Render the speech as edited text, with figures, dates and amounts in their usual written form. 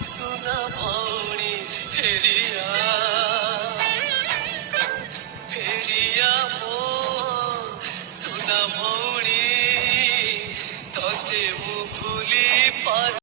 ସୁନା ଭଉଣୀ ଫେରିଆ ଫେରିଆ ମୋ ସୁନା ଭଉଣୀ ତତେ ମୁଁ ଭୁଲି ପାର